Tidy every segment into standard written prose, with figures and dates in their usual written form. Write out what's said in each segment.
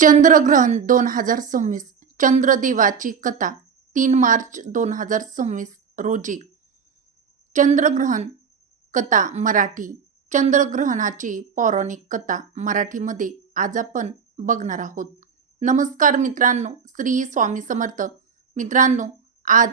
चंद्रग्रहण 2026 चंद्रदेवाची कथा 3 मार्च 2026 रोजी चंद्रग्रहण कथा मराठी चंद्रग्रहणाची पौराणिक कथा मराठीमध्ये आज आपण बघणार आहोत. नमस्कार मित्रांनो, श्री स्वामी समर्थ. मित्रांनो, आज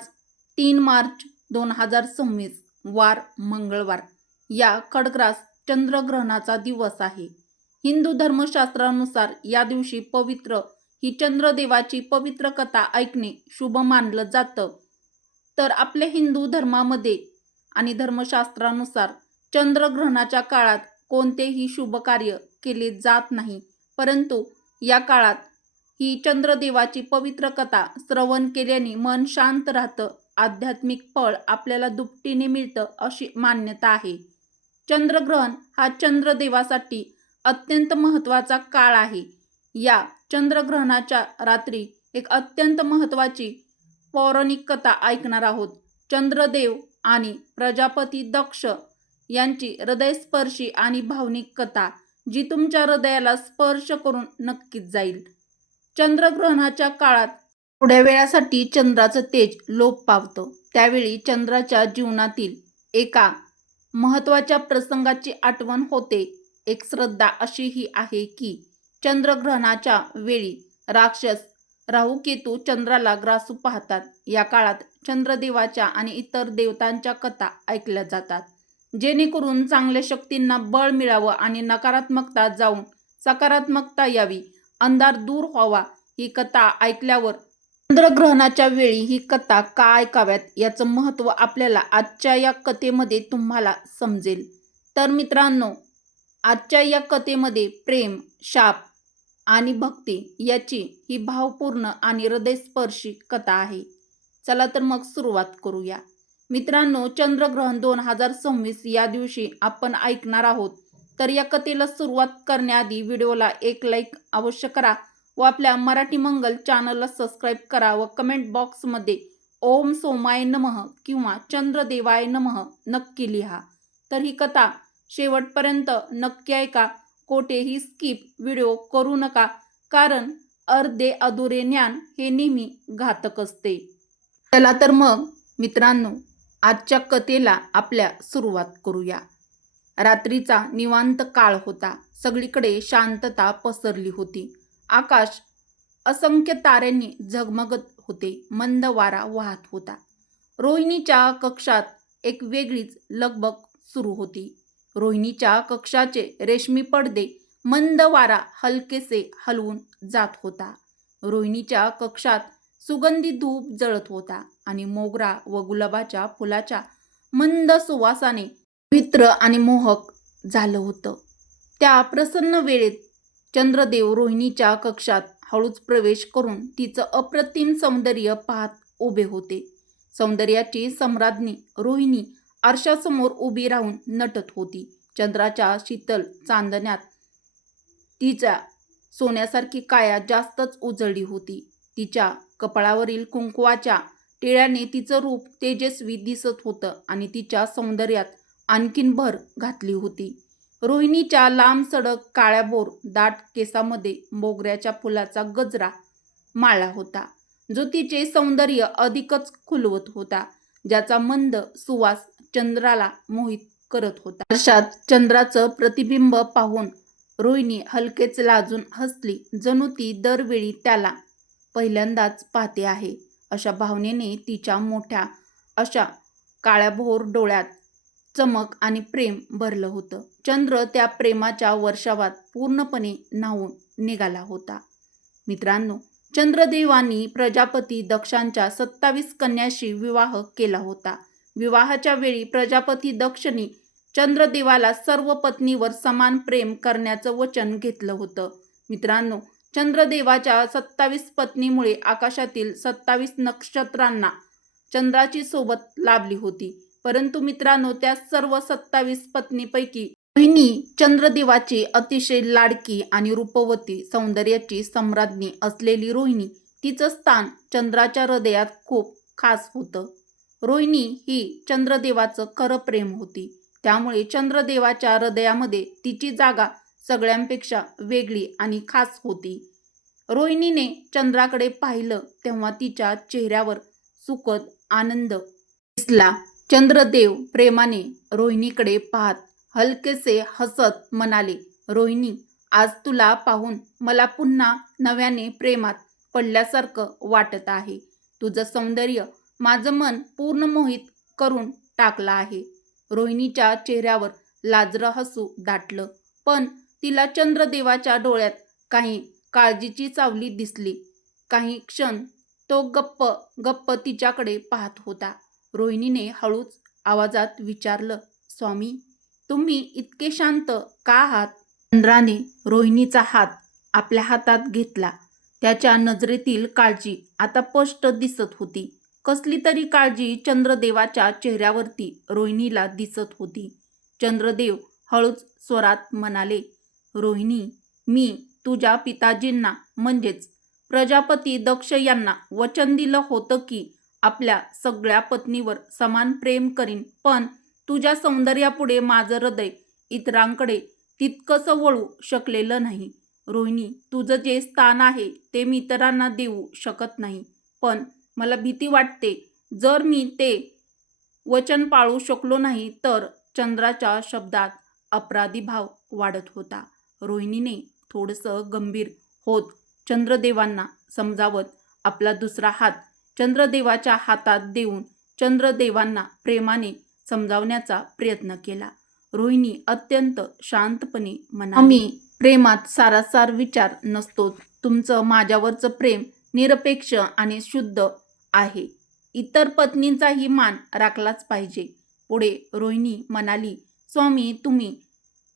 3 मार्च 2026 वार मंगळवार या खडग्रास चंद्रग्रहणाचा दिवस आहे. हिंदू धर्मशास्त्रानुसार या दिवशी पवित्र ही चंद्रदेवाची पवित्र कथा ऐकणे शुभ मानलं जातं. तर आपल्या हिंदू धर्मामध्ये आणि धर्मशास्त्रानुसार चंद्रग्रहणाच्या काळात कोणतेही शुभ कार्य केले जात नाही, परंतु या काळात ही चंद्रदेवाची पवित्र कथा श्रवण केल्याने मन शांत राहतं, आध्यात्मिक फळ आपल्याला दुपटीने मिळतं अशी मान्यता आहे. चंद्रग्रहण हा चंद्रदेवासाठी अत्यंत महत्त्वाचा काळ आहे. या चंद्रग्रहणाच्या रात्री एक अत्यंत महत्त्वाची पौराणिक कथा ऐकणार आहोत. चंद्रदेव आणि प्रजापती दक्ष यांची हृदयस्पर्शी आणि भावनिक कथा, जी तुमच्या हृदयाला स्पर्श करून नक्कीच जाईल. चंद्रग्रहणाच्या काळात थोड्या वेळासाठी चंद्राचं तेज लोप पावतं. त्यावेळी चंद्राच्या जीवनातील एका महत्त्वाच्या प्रसंगाची आठवण होते. एक श्रद्धा अशीही आहे की चंद्रग्रहणाच्या वेळी राक्षस राहू-केतू चंद्राला ग्रासू पाहतात. या काळात चंद्रदेवाच्या आणि इतर देवतांच्या कथा ऐकल्या जातात, जेणेकरून चांगल्या शक्तींना बळ मिळावं आणि नकारात्मकता जाऊन सकारात्मकता यावी, अंधार दूर व्हावा. ही कथा ऐकल्यावर चंद्रग्रहणाच्या वेळी ही कथा का ऐकाव्यात याचं महत्त्व आपल्याला आजच्या या कथेमध्ये तुम्हाला समजेल. तर मित्रांनो, आजच्या या कथेमध्ये प्रेम, शाप आणि भक्ती याची ही भावपूर्ण आणि हृदयस्पर्शी कथा आहे. चला तर मग सुरुवात करूया. मित्रांनो, चंद्रग्रहण 2026 या दिवशी आपण ऐकणार आहोत. तर या कथेला सुरुवात करण्याआधी व्हिडिओला एक लाईक अवश्य करा व आपल्या मराठी मंगल चॅनलला सबस्क्राईब करा व कमेंट बॉक्समध्ये ओम सोमाय नमः किंवा चंद्रदेवाय नमः नक्की लिहा. तर ही कथा शेवटपर्यंत नक्की ऐका. कोठेही स्किप व्हिडिओ करू नका, कारण अर्धे अधुरे ज्ञान हे नेहमी घातक असते. चला तर मग मित्रांनो, आजच्या कथेला आपल्या सुरुवात करूया. रात्रीचा निवांत काळ होता. सगळीकडे शांतता पसरली होती. आकाश असंख्य ताऱ्यांनी झगमगत होते. मंद वारा वाहत होता. रोहिणीच्या कक्षात एक वेगळीच लगबग सुरू होती. रोहिणीच्या कक्षाचे रेशमी पडदे मंद वारा हलकेसे हलवून जात होता. रोहिणीच्या कक्षात सुगंधी धूप जळत होता आणि मोगरा व गुलाबाच्या फुलाच्या मंद सुवासाने पवित्र आणि मोहक झालं होतं. त्या प्रसन्न वेळेत चंद्रदेव रोहिणीच्या कक्षात हळूच प्रवेश करून तिचं अप्रतिम सौंदर्य पाहत उभे होते. सौंदर्याची सम्राज्ञी रोहिणी आरशासमोर उभी राहून नटत होती. चंद्राच्या शीतल चांदण्यात तिच्या सोन्यासारखी काया जास्तच उजळली होती. तिच्या कपाळावरील कुंकवाच्या टिळ्याने तिचं रूप तेजस्वी दिसत होतं आणि तिच्या सौंदर्यात आणखीन भर घातली होती. रोहिणीच्या लांब सडक काळ्याभोर दाट केसामध्ये मोगऱ्याच्या फुलाचा गजरा माळला होता, जो तिचे सौंदर्य अधिकच खुलवत होता, ज्याचा मंद सुवास चंद्राला मोहित करत होता. आरशात चंद्राचं प्रतिबिंब पाहून रोहिणी हलकेच लाजून हसली, जणू ती दरवेळी त्याला पहिल्यांदाच पाहते आहे अशा भावनेने तिच्या मोठ्या अशा काळ्याभोर डोळ्यात चमक आणि प्रेम भरलं होतं. चंद्र त्या प्रेमाच्या वर्षावात पूर्णपणे न्हावून निघाला होता. मित्रांनो, चंद्रदेवांनी प्रजापती दक्षांच्या 27 कन्याशी विवाह केला होता. विवाहाच्या वेळी प्रजापती दक्षनी चंद्रदेवाला सर्व पत्नीवर समान प्रेम करण्याचं वचन घेतलं होतं. मित्रांनो, चंद्रदेवाच्या 27 पत्नीमुळे आकाशातील 27 नक्षत्रांना चंद्राची सोबत लाभली होती. परंतु मित्रांनो, त्या सर्व 27 पत्नीपैकी रोहिणी चंद्रदेवाची अतिशय लाडकी आणि रूपवती सौंदर्याची सम्राज्ञी असलेली रोहिणी, तिचं स्थान चंद्राच्या हृदयात खूप खास होतं. रोहिणी ही चंद्रदेवाचं खरं प्रेम होती. त्यामुळे चंद्रदेवाच्या हृदयामध्ये तिची जागा सगळ्यांपेक्षा वेगळी आणि खास होती. रोहिणीने चंद्राकडे पाहिलं तेव्हा तिच्या चेहऱ्यावर सुखद आनंद दिसला. चंद्रदेव प्रेमाने रोहिणीकडे पाहत हलकेसे हसत म्हणाले, रोहिणी, आज तुला पाहून मला पुन्हा नव्याने प्रेमात पडल्यासारखं वाटत आहे. तुझं सौंदर्य माझं मन पूर्ण मोहित करून टाकलं आहे. रोहिणीच्या चेहऱ्यावर लाजरं हसू दाटलं, पण तिला चंद्रदेवाच्या डोळ्यात काही काळजीची सावली दिसली. काही क्षण तो गप्प गप्प तिच्याकडे पाहत होता. रोहिणीने हळूच आवाजात विचारलं, स्वामी, तुम्ही इतके शांत का आहात? चंद्राने रोहिणीचा हात आपल्या हातात घेतला. त्याच्या नजरेतील काळजी आता स्पष्ट दिसत होती. कसली तरी काळजी चंद्रदेवाच्या चेहऱ्यावरती रोहिणीला दिसत होती. चंद्रदेव हळूच स्वरात म्हणाले, रोहिणी, मी तुझ्या पिताजींना म्हणजेच प्रजापती दक्ष यांना वचन दिलं होतं की आपल्या सगळ्या पत्नीवर समान प्रेम करीन, पण तुझ्या सौंदर्यापुढे माझं हृदय इतरांकडे तितकंसं वळू शकलेलं नाही. रोहिणी, तुझं जे स्थान आहे ते मी इतरांना देऊ शकत नाही, पण मला भीती वाटते जर मी ते वचन पाळू शकलो नाही तर. चंद्राच्या शब्दात अपराधी भाव वाढत होता. रोहिणीने थोडंसं गंभीर होत चंद्रदेवांना समजावत आपला दुसरा हात चंद्रदेवाच्या हातात देऊन चंद्रदेवांना प्रेमाने समजावण्याचा प्रयत्न केला. रोहिणी अत्यंत शांतपणे म्हणाली, आम्ही प्रेमात सारासार विचार नसतो. तुमचं माझ्यावरचं प्रेम निरपेक्ष आणि शुद्ध आहे. इतर पत्नींचाही मान राखलाच पाहिजे. पुढे रोहिणी म्हणाली, स्वामी, तुम्ही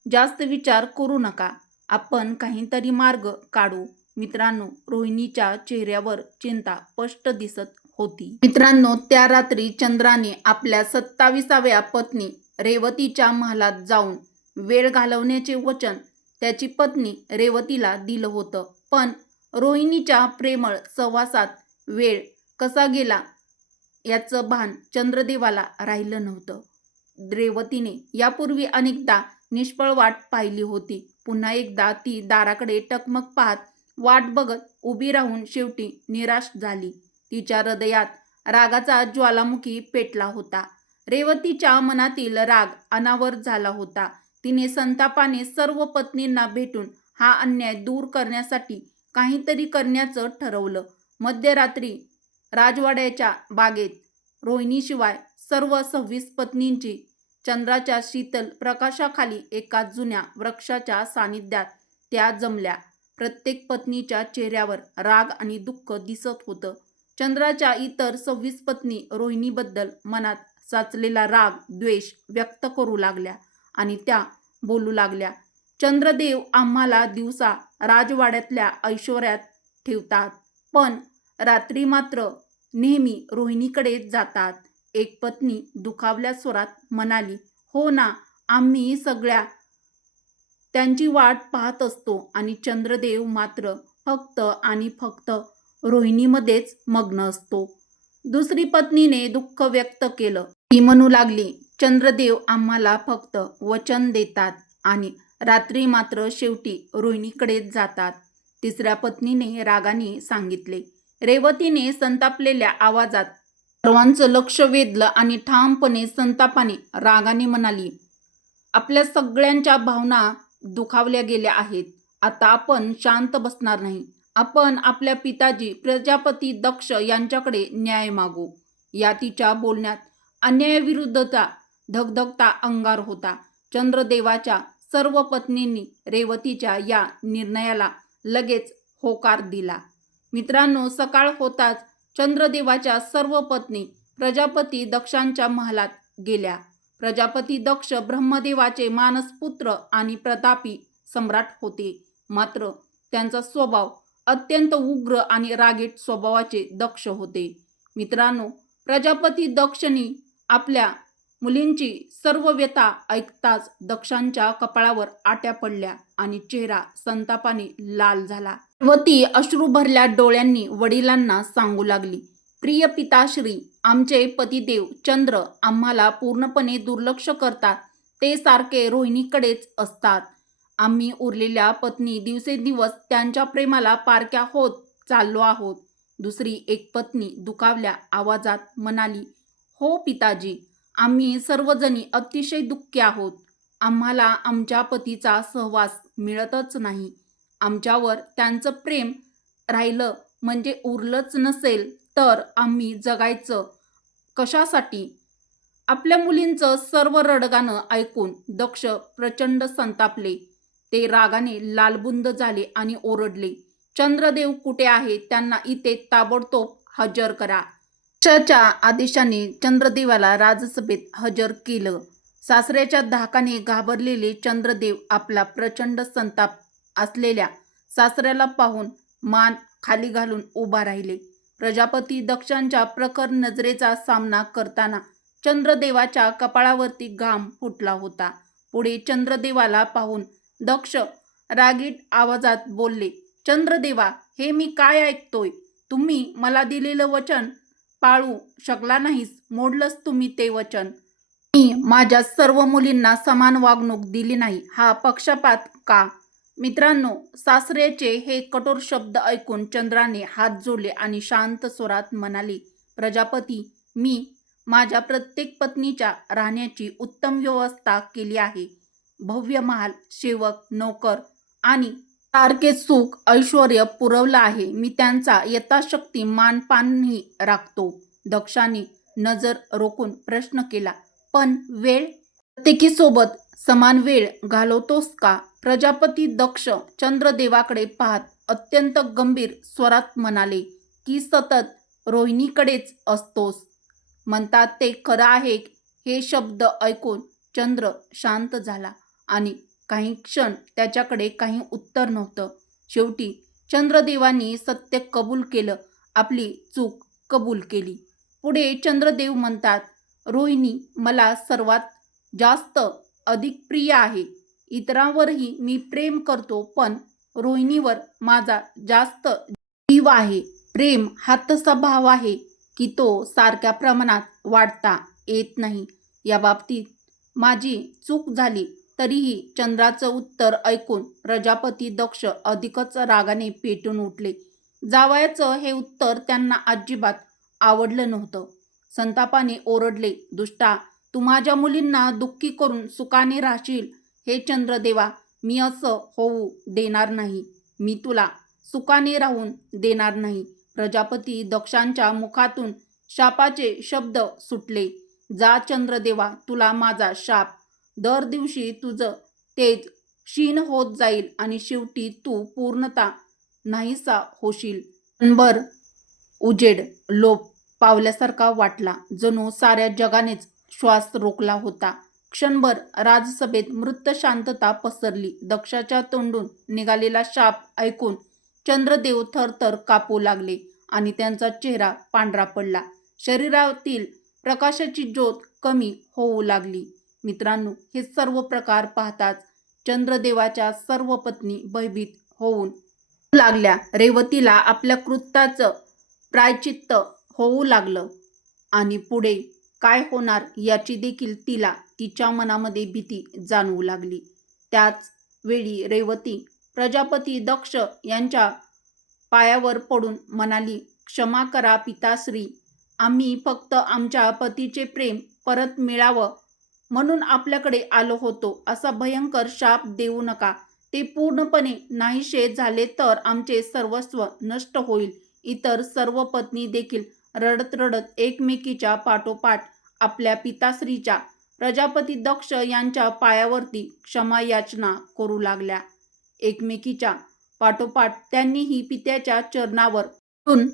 जास्त विचार करू नका. आपण काहीतरी मार्ग काढू. मित्रांनो, रोहिणीच्या चेहऱ्यावर चिंता स्पष्ट दिसत होती. मित्रांनो, त्या रात्री चंद्राने आपल्या 27व्या पत्नी रेवतीच्या महालात जाऊन वेळ घालवण्याचे वचन त्याची पत्नी रेवतीला दिलं होतं. पण रोहिणीच्या प्रेमळ सहवासात वेळ कसा गेला याचं भान चंद्रदेवाला राहिलं नव्हतं. रेवतीने यापूर्वी अनेकदा निष्फळ वाट पाहिली होती. पुन्हा एकदा ती दाराकडे टकमक पाहत वाट बघत उभी राहून शेवटी निराश झाली. तिच्या हृदयात रागाचा ज्वालामुखी पेटला होता. रेवतीच्या मनातील राग अनावर झाला होता. तिने संतापाने सर्व पत्नींना भेटून हा अन्याय दूर करण्यासाठी काहीतरी करण्याचं ठरवलं. मध्यरात्री राजवाड्याच्या बागेत रोहिणीशिवाय सर्व 26 पत्नींची चंद्राच्या शीतल प्रकाशाखाली एका जुन्या वृक्षाच्या सानिध्यात त्या जमल्या. प्रत्येक पत्नीच्या चेहऱ्यावर राग आणि दुःख दिसत होतं. चंद्राच्या इतर 26 पत्नी रोहिणीबद्दल मनात साचलेला राग, द्वेष व्यक्त करू लागल्या आणि त्या बोलू लागल्या, चंद्रदेव आम्हाला दिवसा राजवाड्यातल्या ऐश्वर्यात ठेवतात, पण रात्री मात्र नेहमी रोहिणीकडेच जातात. एक पत्नी दुखावल्या स्वरात म्हणाली, हो ना, आम्ही सगळ्या त्यांची वाट पाहत असतो आणि चंद्रदेव मात्र फक्त आणि फक्त रोहिणीमध्येच मग्न असतो. दुसरी पत्नीने दुःख व्यक्त केलं. ती म्हणू लागली, चंद्रदेव आम्हाला फक्त वचन देतात आणि रात्री मात्र शेवटी रोहिणीकडेच जातात. तिसऱ्या पत्नीने रागाने सांगितले. रेवतीने संतापलेल्या आवाजात सर्वांचं लक्ष वेधलं आणि ठामपणे संतापाने रागाने म्हणाली, आपल्या सगळ्यांच्या भावना दुखावल्या गेल्या आहेत. आता आपण शांत बसणार नाही. आपण आपल्या पिताजी प्रजापती दक्ष यांच्याकडे न्याय मागू. या तिच्या बोलण्यात अन्यायाविरुद्धचा धगधगता अंगार होता. चंद्रदेवाच्या सर्व पत्नींनी रेवतीच्या या निर्णयाला लगेच होकार दिला. मित्रांनो, सकाळ होताच चंद्रदेवाच्या सर्व पत्नी प्रजापती दक्षांच्या महालात गेल्या. प्रजापती दक्ष ब्रह्मदेवाचे मानसपुत्र आणि प्रतापी सम्राट होते. मात्र त्यांचा स्वभाव अत्यंत उग्र आणि रागीट स्वभावाचे दक्ष होते. मित्रांनो, प्रजापती दक्षनी आपल्या मुलींची सर्व व्यथा ऐकताच दक्षांच्या कपाळावर आट्या पडल्या आणि चेहरा संतापाने लाल झाला. व ती अश्रू भरल्या डोळ्यांनी वडिलांना सांगू लागली, प्रिय पिताश्री, आमचे पतिदेव चंद्र आम्हाला पूर्णपणे दुर्लक्ष करतात. ते सारखे रोहिणीकडेच असतात. आम्ही उरलेल्या पत्नी दिवसेंदिवस त्यांच्या प्रेमाला पारख्या होत चाललो आहोत. दुसरी एक पत्नी दुखावल्या आवाजात म्हणाली, हो पिताजी, आम्ही सर्वजणी अतिशय दुःखी आहोत. आम्हाला आमच्या पतीचा सहवास मिळतच नाही. आमच्यावर त्यांचं प्रेम राहिलं म्हणजे उरलंच नसेल तर आम्ही जगायचं कशासाठी? आपल्या मुलींचं सर्व रडगाणं ऐकून दक्ष प्रचंड संतापले. ते रागाने लालबुंद झाले आणि ओरडले, चंद्रदेव कुठे आहे? त्यांना इथे ताबडतोब हजर करा. दक्षाच्या आदेशाने चंद्रदेवाला राजसभेत हजर केलं. सासऱ्याच्या धाकाने घाबरलेले चंद्रदेव आपला प्रचंड संताप असलेल्या सासऱ्याला पाहून मान खाली घालून उभा राहिले. प्रजापती दक्षांच्या प्रखर नजरेचा सामना करताना चंद्रदेवाच्या कपाळावरती घाम फुटला होता. पुढे चंद्रदेवाला पाहून दक्ष रागीट आवाजात बोलले, चंद्रदेवा, हे मी काय ऐकतोय? तुम्ही मला दिलेलं वचन पाळू शकला नाहीस, मोडलंच तुम्ही ते वचन. मी माझ्या सर्व मुलींना समान वागणूक दिली नाही, हा पक्षपात का? मित्रांनो, सासऱ्याचे हे कठोर शब्द ऐकून चंद्राने हात जोडले आणि शांत स्वरात म्हणाले, प्रजापती, मी माझ्या प्रत्येक पत्नीच्या राहण्याची उत्तम व्यवस्था केली आहे. भव्य महाल, सेवक, नौकर आणि सारखे सुख ऐश्वर्य पुरवलं आहे. मी त्यांचा यथाशक्ती मानपानही राखतो. दक्षाने नजर रोखून प्रश्न केला, पण वेळ? प्रत्येकीसोबत समान वेळ घालवतोस का? प्रजापती दक्ष चंद्रदेवाकडे पाहत अत्यंत गंभीर स्वरात म्हणाले, की सतत रोहिणीकडेच असतोस. म्हणतात ते खरं आहे. हे शब्द ऐकून चंद्र शांत झाला आणि काही क्षण त्याच्याकडे काही उत्तर नव्हतं. शेवटी चंद्रदेवांनी सत्य कबूल केलं, आपली चूक कबूल केली. पुढे चंद्रदेव म्हणतात, रोहिणी मला सर्वात जास्त अधिक प्रिय आहे. इतरांवरही मी प्रेम करतो, पण रोहिणीवर माझा जास्त जीव आहे. प्रेम हा तसा भाव आहे की तो सारख्या प्रमाणात वाढता येत नाही. या बाबतीत माझी चूक झाली. तरीही चंद्राचं उत्तर ऐकून प्रजापती दक्ष अधिकच रागाने पेटून उठले. जावयाचं हे उत्तर त्यांना अजिबात आवडलं नव्हतं. संतापाने ओरडले, दुष्टा, तू माझ्या मुलींना दुःखी करून सुखाने राहशील? हे चंद्रदेवा, मी असं होऊ देणार नाही. मी तुला सुखाने राहून देणार नाही. प्रजापती दक्षांच्या मुखातून शापाचे शब्द सुटले. जा चंद्रदेवा, तुला माझा शाप. दर दिवशी तुझं तेज क्षीण होत जाईल आणि शेवटी तू पूर्णतः नाहीसा होशील. क्षणभर उजेड लोप पावल्यासारखा वाटला, जणू साऱ्या जगानेच श्वास रोखला होता. क्षणभर राजसभेत मृत शांतता पसरली. दक्षाच्या तोंडून निघालेला शाप ऐकून चंद्रदेव थरथर कापू लागले आणि त्यांचा चेहरा पांढरा पडला. शरीरातील प्रकाशाची ज्योत कमी होऊ लागली. मित्रांनो, हे सर्व प्रकार पाहताच चंद्रदेवाच्या सर्व पत्नी भयभीत होऊन लागल्या. रेवतीला आपल्या कृत्याचं प्रायश्चित्त होऊ लागलं आणि पुढे काय होणार याची देखील तिला तिच्या मनामध्ये भीती जाणवू लागली. त्याच वेळी रेवती प्रजापती दक्ष यांच्या पायावर पडून म्हणाली, क्षमा करा पिताश्री, आम्ही फक्त आमच्या पतीचे प्रेम परत मिळावं म्हणून आपल्याकडे आलो होतो. असा भयंकर शाप देऊ नका. ते पूर्णपणे नाहीसे झाले तर आमचे सर्वस्व नष्ट होईल. इतर सर्व पत्नी देखील रडत रडत एकमेकीच्या पाठोपाठ आपल्या पिताश्रीच्या प्रजापती दक्ष यांच्या पायावरती क्षमा याचना करू लागल्या. एकमेकीच्या पाठोपाठ त्यांनीही पित्याच्या चरणावर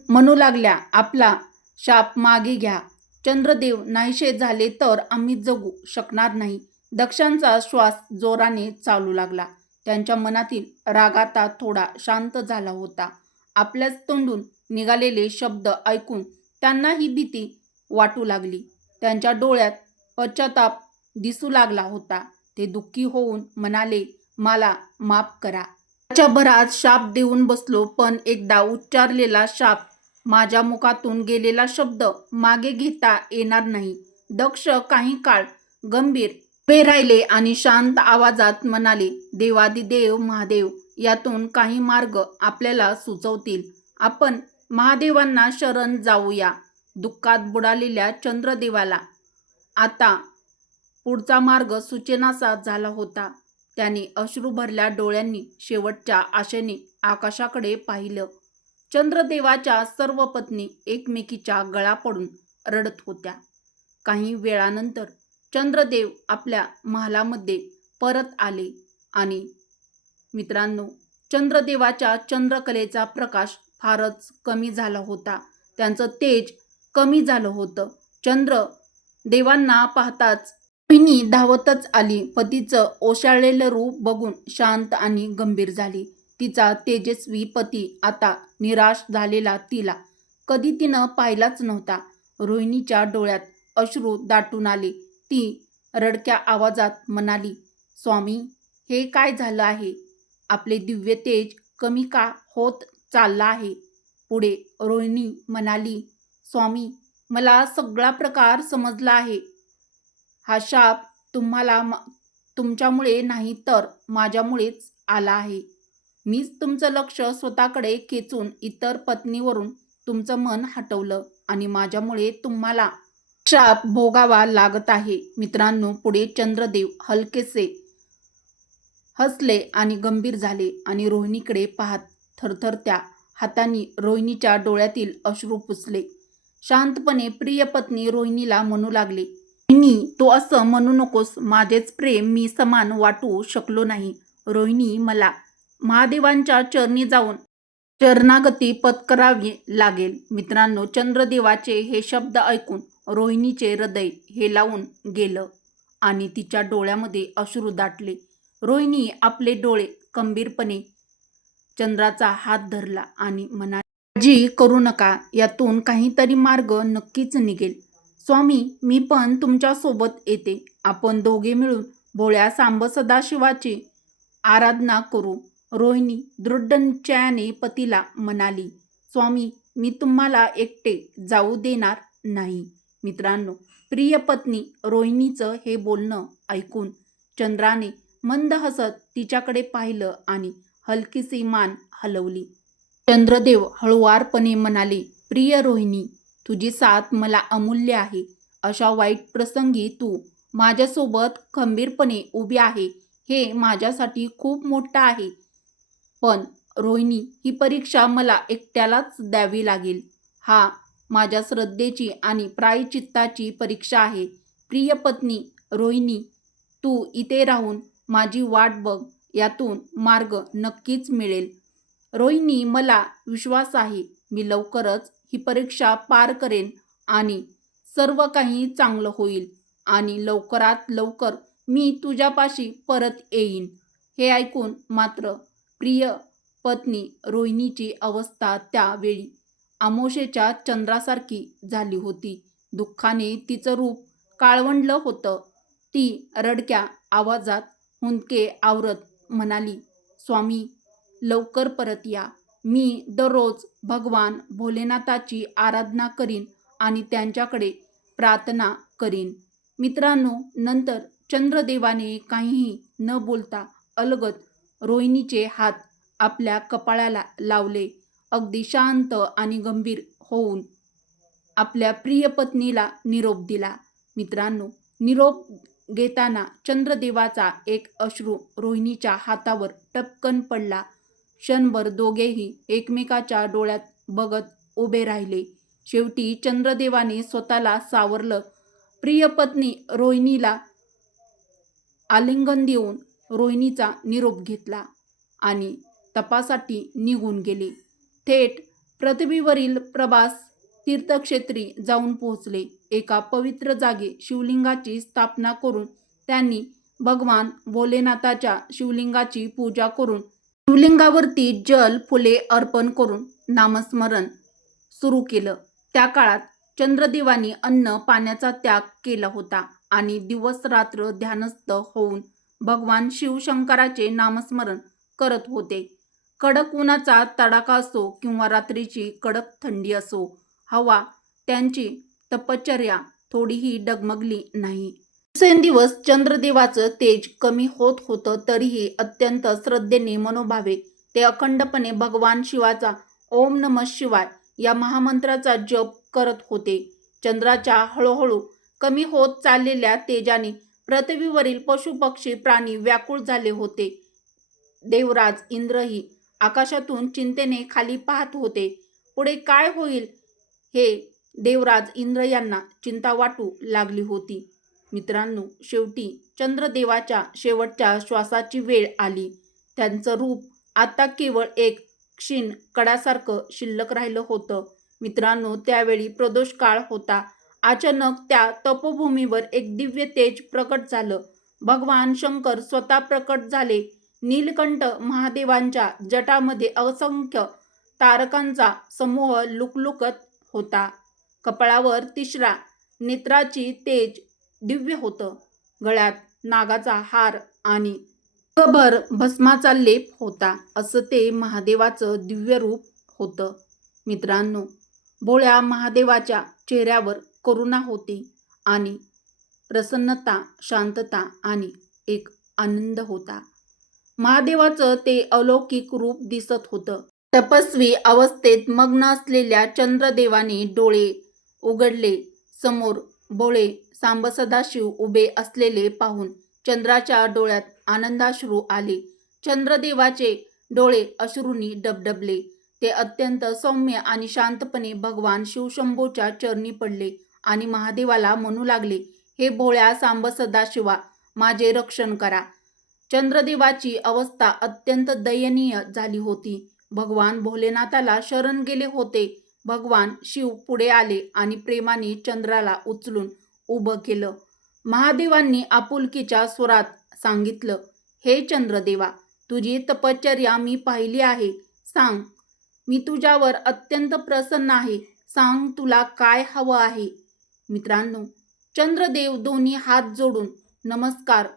म्हणू लागल्या, आपला शाप मागे घ्या. चंद्रदेव नाहीसे झाले तर आम्ही जगू शकणार नाही. दक्षांचा श्वास जोराने चालू लागला. त्यांच्या मनातील राग आता थोडा शांत झाला होता. आपल्याच तोंडून निघालेले शब्द ऐकून त्यांनाही भीती वाटू लागली. त्यांच्या डोळ्यात पश्चाताप दिसू लागला होता. ते दुःखी होऊन म्हणाले, मला माफ करा. भरात शाप देऊन बसलो, पण एकदा उच्चारलेला शाप, माझ्या मुखातून गेलेला शब्द मागे घेता येणार नाही. दक्ष काही काळ गंभीर उभे राहिले आणि शांत आवाजात म्हणाले, देवादिदेव महादेव, यातून काही मार्ग आपल्याला सुचवतील. आपण महादेवांना शरण जाऊया. दुःखात बुडालेल्या चंद्रदेवाला आता पुढचा मार्ग सुचेनासा झाला होता. त्याने अश्रू भरल्या डोळ्यांनी शेवटच्या आशेने आकाशाकडे पाहिलं. चंद्रदेवाच्या सर्व पत्नी एकमेकीच्या गळा पडून रडत होत्या. काही वेळानंतर चंद्रदेव आपल्या महालामध्ये परत आले आणि मित्रांनो, चंद्रदेवाच्या चंद्रकलेचा प्रकाश फारच कमी झाला होता. त्यांचं तेज कमी झालं होतं. चंद्र देवांना पाहताच रोहिणी धावतच आली. पतीचं ओशाळलेलं रूप बघून शांत आणि गंभीर झाली. तिचा तेजस्वी पती आता निराश झालेला तिला कधी तिनं पाहिलाच नव्हता. रोहिणीच्या डोळ्यात अश्रू दाटून आले. ती रडक्या आवाजात म्हणाली, स्वामी, हे काय झालं आहे? आपले दिव्य तेज कमी का होत चाललं आहे? पुढे रोहिणी म्हणाली, स्वामी, मला सगळा प्रकार समजला आहे. हा शाप तुमच्यामुळे नाही तर माझ्यामुळेच आला आहे. मीच तुमचं लक्ष स्वतःकडे खेचून इतर पत्नीवरून तुमचं मन हटवलं आणि माझ्यामुळे तुम्हाला शाप भोगावा लागत आहे. मित्रांनो, पुढे चंद्रदेव हलकेसे हसले आणि गंभीर झाले आणि रोहिणीकडे पाहत थरथरत्या हातांनी रोहिणीच्या डोळ्यातील अश्रू पुसले. शांतपणे प्रिय पत्नी रोहिणीला म्हणू लागले, रोहिणी, तू असं म्हणू नकोस. माझेच प्रेम मी समान वाटू शकलो नाही. रोहिणी, मला महादेवांच्या चरणी जाऊन शरणागती पत्करावी लागेल. मित्रांनो, चंद्रदेवाचे हे शब्द ऐकून रोहिणीचे हृदय हेलावून गेलं आणि तिच्या डोळ्यामध्ये अश्रू दाटले. रोहिणी आपले डोळे गंभीरपणे चंद्राचा हात धरला आणि म्हणाली, काळजी करू नका, यातून काहीतरी मार्ग नक्कीच निघेल. स्वामी, मी पण तुमच्या सोबत येते. आपण दोघे मिळून भोळ्या सांब सदाशिवाची आराधना करू. रोहिणी दृढ निश्चयाने पतीला म्हणाली, स्वामी, मी तुम्हाला एकटे जाऊ देणार नाही. मित्रांनो, प्रिय पत्नी रोहिणीचं हे बोलणं ऐकून चंद्राने मंद हसत तिच्याकडे पाहिलं आणि हलकीशी मान हलवली. चंद्रदेव हळुवारपणे म्हणाले, प्रिय रोहिणी, तुझी साथ मला अमूल्य आहे. अशा वाईट प्रसंगी तू माझ्यासोबत खंबीरपणे उभी आहे, हे माझ्यासाठी खूप मोठं आहे. पण रोहिणी, ही परीक्षा मला एकट्यालाच द्यावी लागेल. हा माझ्या श्रद्धेची आणि प्रायश्चित्ताची परीक्षा आहे. प्रिय पत्नी रोहिणी, तू इथे राहून माझी वाट बघ. यातून मार्ग नक्कीच मिळेल. रोहिणी, मला विश्वास आहे. मी लवकरच ही परीक्षा पार करेन आणि सर्व काही चांगलं होईल आणि लवकरात लवकर मी तुझ्यापाशी परत येईन. हे ऐकून मात्र प्रिय पत्नी रोहिणीची अवस्था त्यावेळी आमोशेच्या चंद्रासारखी झाली होती. दुःखाने तिचं रूप काळवंडलं होतं. ती रडक्या आवाजात हुंदके आवरत म्हणाली, स्वामी, लवकर परत या. मी दररोज भगवान भोलेनाथाची आराधना करीन आणि त्यांच्याकडे प्रार्थना करीन. मित्रांनो, नंतर चंद्रदेवाने काहीही न बोलता अलगद रोहिणीचे हात आपल्या कपाळाला लावले. अगदी शांत आणि गंभीर होऊन आपल्या प्रिय पत्नीला निरोप दिला. मित्रांनो, निरोप घेताना चंद्रदेवाचा एक अश्रू रोहिणीच्या हातावर टपकन पडला. क्षणभर दोघेही एकमेकाच्या डोळ्यात बघत उभे राहिले. शेवटी चंद्रदेवाने स्वतःला सावरलं. प्रिय पत्नी रोहिणीला आलिंगन देऊन रोहिणीचा निरोप घेतला आणि तपासाठी निघून गेले. थेट पृथ्वीवरील प्रभास तीर्थक्षेत्री जाऊन पोहोचले. एका पवित्र जागी शिवलिंगाची स्थापना करून त्यांनी भगवान भोलेनाथाच्या शिवलिंगाची पूजा करून शिवलिंगावरती जल फुले अर्पण करून नामस्मरण सुरू केलं. त्या काळात चंद्रदेवांनी अन्न पाण्याचा त्याग केला होता आणि दिवस रात्र ध्यानस्थ होऊन भगवान शिवशंकराचे नामस्मरण करत होते. कडक उन्हाचा तडाखा असो किंवा रात्रीची कडक थंडी असो, हवा त्यांची तपश्चर्या थोडीही डगमगली नाही. दिवसेंदिवस चंद्रदेवाचं तेज कमी होत होतं, तरीही अत्यंत श्रद्धेने मनोभावे ते अखंडपणे भगवान शिवाचा ओम नमः शिवाय या महामंत्राचा जप करत होते. चंद्राच्या हळूहळू कमी होत चाललेल्या तेजाने पृथ्वीवरील पशुपक्षी प्राणी व्याकुळ झाले होते. देवराज इंद्रही आकाशातून चिंतेने खाली पाहत होते. पुढे काय होईल हे देवराज इंद्र यांना चिंता वाटू लागली होती. मित्रांनो, शेवटी चंद्रदेवाच्या शेवटच्या श्वासाची वेळ आली. त्यांचं रूप आता केवळ एक क्षीण कडासारखं शिल्लक राहिलं होतं. मित्रांनो, त्यावेळी प्रदोष काळ होता. अचानक त्या तपोभूमीवर एक दिव्य तेज प्रकट झालं. भगवान शंकर स्वतः प्रकट झाले. नीलकंठ महादेवांच्या जटामध्ये असंख्य तारकांचा समूह लुकलुकत होता. कपाळावर तिसरा नेत्राची तेज दिव्य होतं. गळ्यात नागाचा हार आणि जगभर भस्माचा लेप होता. असं ते महादेवाचं दिव्य रूप होतं. मित्रांनो, भोळ्या महादेवाच्या चेहऱ्यावर करुणा होती आणि प्रसन्नता, शांतता आणि एक आनंद होता. महादेवाचं ते अलौकिक रूप दिसत होतं. तपस्वी अवस्थेत मग्न असलेल्या चंद्रदेवाने डोळे उघडले. समोर भोळे सांब सदाशिव उभे असलेले पाहून चंद्राच्या डोळ्यात आनंदाश्रू आले. चंद्रदेवाचे डोळे अश्रूंनी डबडबले. ते अत्यंत सौम्य आणि शांतपणे भगवान शिवशंभूच्या चरणी पडले आणि महादेवाला म्हणू लागले, हे भोळ्या सांब सदाशिवा, माझे रक्षण करा. चंद्रदेवाची अवस्था अत्यंत दयनीय झाली होती. भगवान भोलेनाथाला शरण गेले होते. भगवान शिव पुढे आले आणि प्रेमाने चंद्राला उचलून उभं केलं. महादेवांनी आपुलकीच्या स्वरात सांगितलं, हे चंद्रदेवा, तुझी तपश्चर्या मी पाहिली आहे. सांग, मी तुझ्यावर अत्यंत प्रसन्न आहे. सांग, तुला काय हवं आहे. मित्रांनो, चंद्रदेव दोन्ही हात जोडून नमस्कार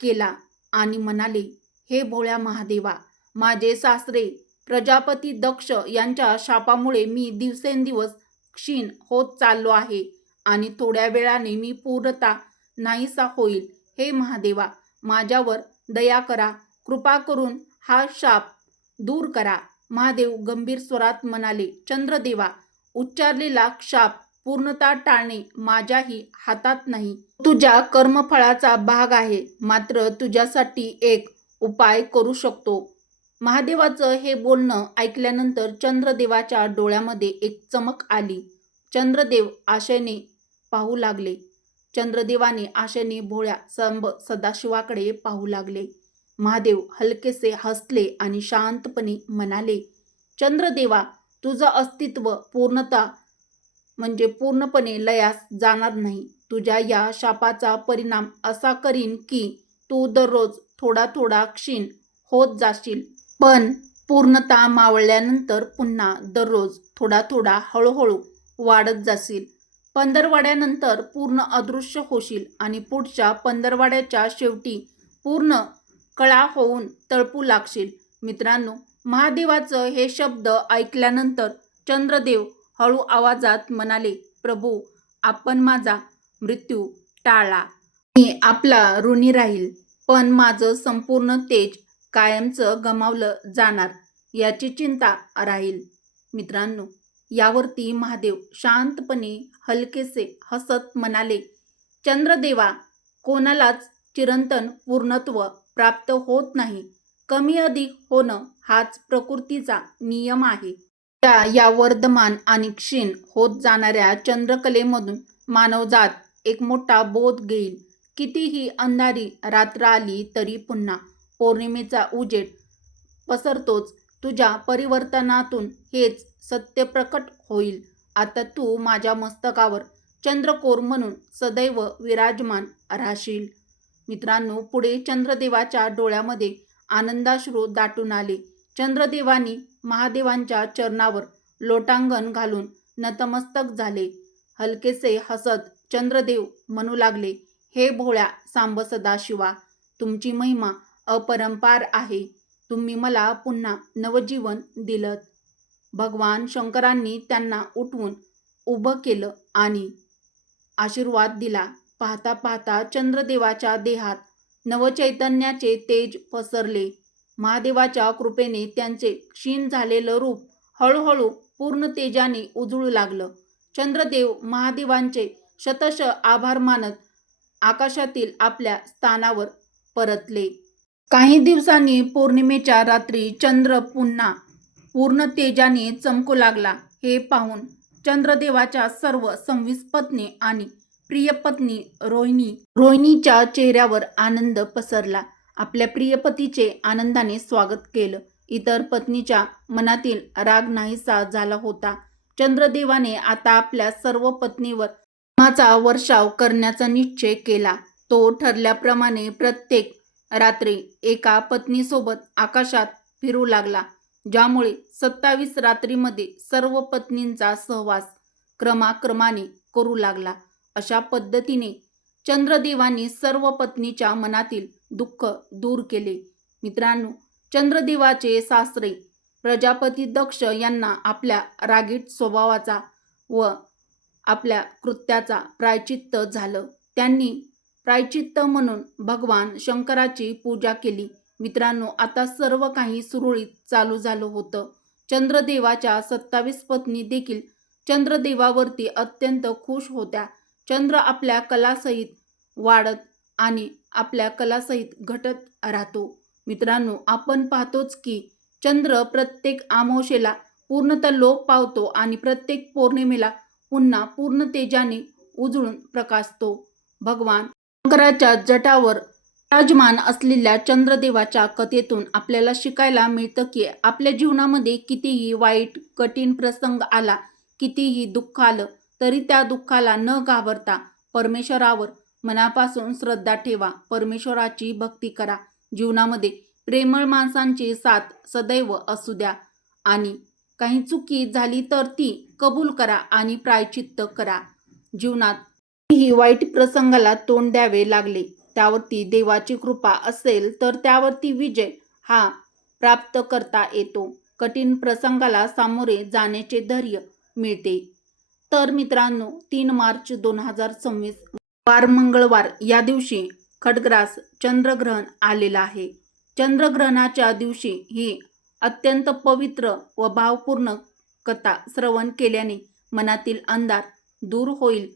केला आणि म्हणाले, हे भोळ्या महादेवा, माझे सासरे प्रजापती दक्ष यांच्या शापामुळे मी दिवसेंदिवस क्षीण होत चाललो आहे आणि थोड्या वेळाने मी पूर्णतः नाहीसा होईल. हे महादेवा, माझ्यावर दया करा. कृपा करून हा शाप दूर करा. महादेव गंभीर स्वरात म्हणाले, चंद्रदेवा, उच्चारलेला शाप पूर्णतः टाळणे माझ्याही हातात नाही. तुझ्या कर्मफळाचा भाग आहे. मात्र तुझ्यासाठी एक उपाय करू शकतो. महादेवाचं हे बोलणं ऐकल्यानंतर चंद्रदेवाच्या डोळ्यामध्ये एक चमक आली. चंद्रदेव आशेने पाहू लागले. चंद्रदेवाने आशेने भोळ्या सांब सदाशिवाकडे पाहू लागले. महादेव हलकेसे हसले आणि शांतपणे म्हणाले, चंद्रदेवा, तुझं अस्तित्व पूर्णपणे लयास जाणार नाही. तुझ्या या शापाचा परिणाम असा करीन की तू दररोज थोडा थोडा क्षीण होत जाशील, पण पूर्णतः मावळल्यानंतर पुन्हा दररोज थोडा थोडा हळूहळू वाढत जाशील. पंधरवड्यानंतर पूर्ण अदृश्य होशील आणि पुढच्या पंधरवड्याच्या शेवटी पूर्ण कळा होऊन तळपू लागशील. मित्रांनो, महादेवाचं हे शब्द ऐकल्यानंतर चंद्रदेव हळू आवाजात म्हणाले, प्रभू, आपण माझा मृत्यू टाळला. मी आपला ऋणी राहील, पण माझं संपूर्ण तेज कायमचं गमावलं जाणार याची चिंता राहील. मित्रांनो, यावरती महादेव शांतपणे हलकेसे हसत म्हणाले, चंद्रदेवा, कोणालाच चिरंतन पूर्णत्व प्राप्त होत नाही. कमी अधिक होणं हाच प्रकृतीचा नियम आहे. या वर्धमान आणि क्षीण होत जाणाऱ्या चंद्रकलेमधून मानवजात एक मोठा बोध घेईल. कितीही अंधारी रात्र आली तरी पुन्हा पौर्णिमेचा उजेड पसरतोच. तुझ्या परिवर्तनातून हेच सत्य प्रकट होईल. आता तू माझ्या मस्तकावर चंद्रकोर म्हणून सदैव विराजमान राहशील. मित्रांनो, पुढे चंद्रदेवाच्या डोळ्यामध्ये आनंदाश्रू दाटून आले. चंद्रदेवानी महादेवांच्या चरणावर लोटांगण घालून नतमस्तक झाले. हलकेसे हसत चंद्रदेव म्हणू लागले, हे भोळ्या सांब सदाशिवा, तुमची महिमा अपरंपार आहे. तुम्ही मला पुन्हा नवजीवन दिलंत. भगवान शंकरांनी त्यांना उठवून उभं केलं आणि आशीर्वाद दिला. पाहता पाहता चंद्रदेवाच्या देहात नवचैतन्याचे तेज पसरले. महादेवाच्या कृपेने त्यांचे क्षीण झालेलं रूप हळूहळू पूर्ण तेजाने उजळू लागलं. चंद्रदेव महादेवांचे शतशः आभार मानत आकाशातील आपल्या स्थानावर परतले. काही दिवसांनी पौर्णिमेच्या रात्री चंद्र पुन्हा पूर्ण तेजाने चमकू लागला. हे पाहून चंद्रदेवाच्या सर्व 26 पत्नी आणि प्रिय पत्नी रोहिणीच्या चेहऱ्यावर आनंद पसरला. आपल्या प्रियपतीचे आनंदाने स्वागत केलं. इतर पत्नीच्या मनातील राग नाहीसा झाला होता. चंद्रदेवाने आता आपल्या सर्व पत्नीवर प्रेमाचा वर्षाव करण्याचा निश्चय केला. तो ठरल्याप्रमाणे प्रत्येक रात्री एका पत्नीसोबत आकाशात फिरू लागला, ज्यामुळे 27 रात्रीमध्ये सर्व पत्नींचा सहवास क्रमाक्रमाने करू लागला. अशा पद्धतीने चंद्रदेवांनी सर्व पत्नीच्या मनातील दुःख दूर केले. मित्रांनो, चंद्रदेवाचे सासरे प्रजापती दक्ष यांना आपल्या रागीट स्वभावाचा व आपल्या कृत्याचा प्रायश्चित्त झालं. त्यांनी प्रायश्चित्त म्हणून भगवान शंकराची पूजा केली. मित्रांनो, आता सर्व काही सुरळीत चालू झालं होतं. चंद्रदेवाच्या 27 पत्नी देखील चंद्रदेवावरती अत्यंत खुश होत्या. चंद्र आपल्या कलासहित वाढत आणि आपल्या कलासहित घटत राहतो. मित्रांनो, आपण पाहतोच की चंद्र प्रत्येक अमावस्येला पूर्णतः लोप पावतो आणि प्रत्येक पौर्णिमेला पुन्हा पूर्ण तेजाने उजळून प्रकाशतो. भगवान शंकराच्या जटावर विराजमान असलेल्या चंद्रदेवाच्या कथेतून आपल्याला शिकायला मिळतं की आपल्या जीवनामध्ये कितीही वाईट कठीण प्रसंग आला, कितीही दुःख आलं, तरी त्या दुःखाला न घाबरता परमेश्वरावर मनापासून श्रद्धा ठेवा. परमेश्वराची भक्ती करा. जीवनामध्ये प्रेमळ माणसांची साथ सदैव असू द्या आणि काही चुकी झाली तर ती कबूल करा आणि प्रायश्चित्त करा. जीवनात कितीही वाईट प्रसंगाला तोंड द्यावे लागले, त्यावरती देवाची कृपा असेल तर त्यावरती विजय हा प्राप्त करता येतो. कठीण प्रसंगाला सामोरे जाण्याचे धैर्य मिळते. तर मित्रांनो, 3 मार्च 2026 वार मंगळवार या दिवशी खड्गरास चंद्रग्रहण आलेलं आहे. चंद्रग्रहणाच्या दिवशी ही अत्यंत पवित्र व भावपूर्ण कथा श्रवण केल्याने मनातील अंधार दूर होईल.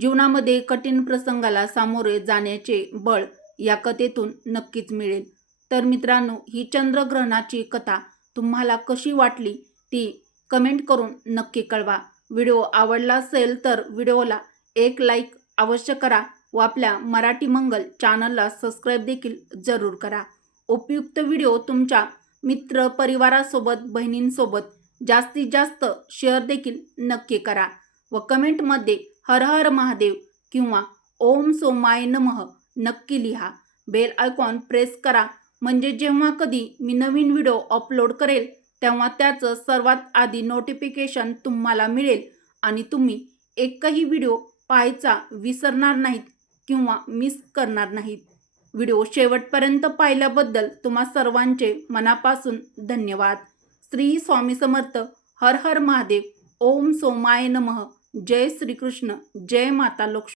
जीवनामध्ये कठीण प्रसंगाला सामोरे जाण्याचे बळ या कथेतून नक्कीच मिळेल. तर मित्रांनो, ही चंद्रग्रहणाची कथा तुम्हाला कशी वाटली ती कमेंट करून नक्की कळवा. व्हिडिओ आवडला असेल तर व्हिडिओला एक लाईक अवश्य करा व आपल्या मराठी मंगल चॅनलला सबस्क्राईब देखील जरूर करा. उपयुक्त व्हिडिओ तुमच्या मित्र परिवारासोबत बहिणींसोबत जास्तीत जास्त शेअर देखील नक्की करा व कमेंटमध्ये हर हर महादेव किंवा ओम सोमाय नमः नक्की लिहा. बेल आयकॉन प्रेस करा, म्हणजे जेव्हा कधी मी नवीन व्हिडिओ अपलोड करेल तेव्हा त्याचं सर्वात आधी नोटिफिकेशन तुम्हाला मिळेल आणि तुम्ही एकही व्हिडिओ पाहायचा विसरणार नाहीत किंवा मिस करणार नाहीत. व्हिडिओ शेवटपर्यंत पाहिल्याबद्दल तुम्हा सर्वांचे मनापासून धन्यवाद. श्री स्वामी समर्थ. हर हर महादेव. ओम सोमाय नमः. जय श्रीकृष्ण. जय माता लक्ष्मी.